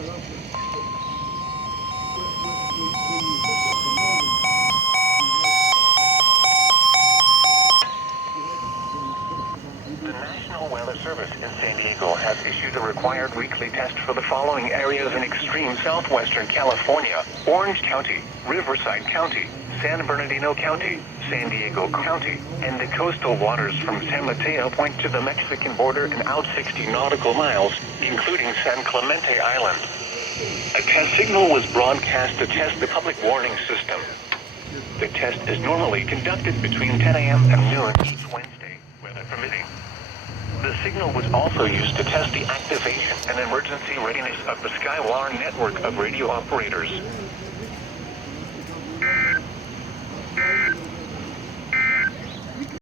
The National Weather Service in San Diego has issued a required weekly test for the following areas in extreme southwestern California: Orange County, Riverside County, San Bernardino County, San Diego County, and the coastal waters from San Mateo Point to the Mexican border and out 60 nautical miles, including San Clemente Island. A test signal was broadcast to test the public warning system. The test is normally conducted between 10 a.m. and noon each Wednesday, weather permitting. The signal was also used to test the activation and emergency readiness of the Skywire network of radio operators.